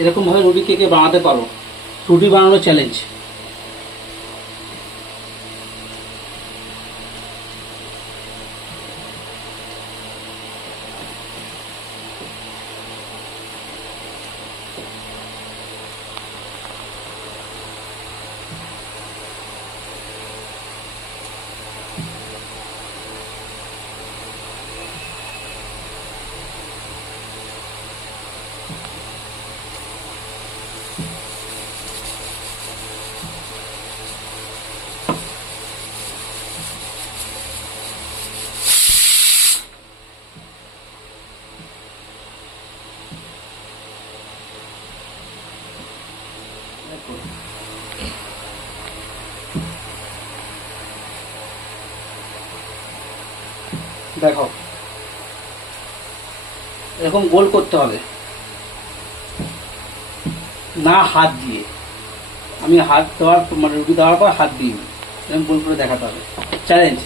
এরকম ভাবে রুটি কে কে বানাতে পারো? রুটি বানানো চ্যালেঞ্জ। দেখো, এরকম গোল করতে হবে, না হাত দিয়ে। আমি হাত দেওয়ার মানে রুটি দেওয়ার পর হাত দিই, এরকম গোল করে দেখাতে হবে। চ্যালেঞ্জ।